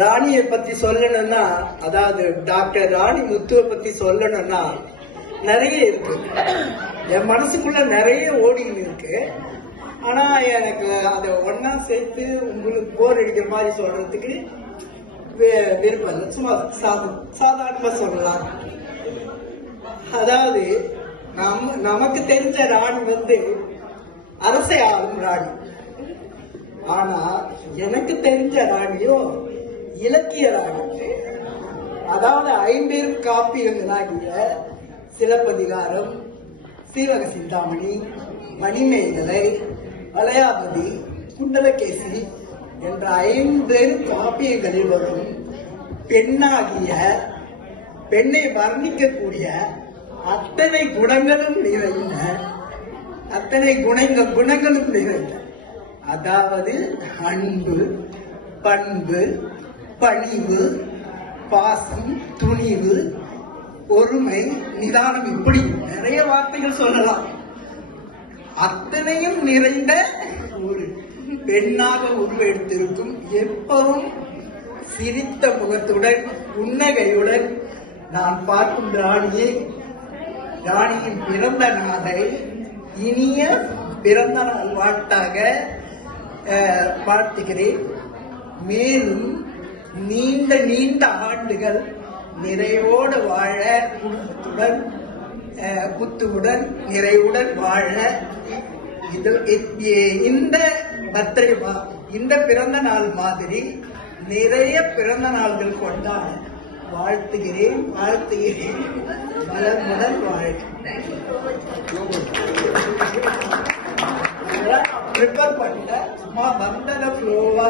ராணியை பத்தி சொல்லணும்னா, அதாவது டாக்டர் ராணி முத்துவை பத்தி சொல்லணும்னா நிறைய இருக்கு. என் மனசுக்குள்ள நிறைய ஓடின்னு இருக்கு. ஆனா எனக்கு அதை ஒன்னா சேர்த்து உங்களுக்கு போர் அடிக்கிற மாதிரி சொல்றதுக்கு விருப்பம் இல்லை. சும்மா சாதாரணமா சொல்லலாம். அதாவது நமக்கு தெரிஞ்ச ராணி அரசை ஆளும் ராணி. ஆனா எனக்கு தெரிஞ்ச ராணியோ இலக்கிய ராணி. அதாவது 50 காப்பியங்களாகிய சிலப்பதிகாரம், சீவக சிந்தாமணி, மணிமேகலை, வளையாபதி, குண்டலகேசி என்ற 50 காப்பியங்களில் வரும் பெண்ணாகிய பெண்ணை வர்ணிக்கக்கூடிய அத்தனை குணங்களும் நிறைந்த அதாவது அன்பு, பண்பு, பணிவு, பாசம், துணிவு, பொறுமை, நிதானம், இப்படி நிறைய வார்த்தைகள் சொல்லலாம். அத்தனையும் நிறைந்த ஒரு பெண்ணாக உருவெடுத்திருக்கும், எப்பவும் சிரித்த முகத்துடன் புன்னகையுடன் நான் பார்க்கும் ராணியின் பிறந்த நாளை இனிய பிறந்த நாள் வாழ்த்தாக வாழ்த்துகிறேன். மேலும் நீண்ட ஆண்டுகள் நிறைவோடு வாழ, குத்துடன் நிறைவுடன் வாழ இந்த பிறந்த நாள் மாதிரி நிறைய பிறந்த நாள்கள் கொண்டாட வாழ்த்துகிறேன். வளமுடன் வாழ்க. ப்ரிப்பேர் பண்ணல, சும்மா வந்தத ஃப்ளோவா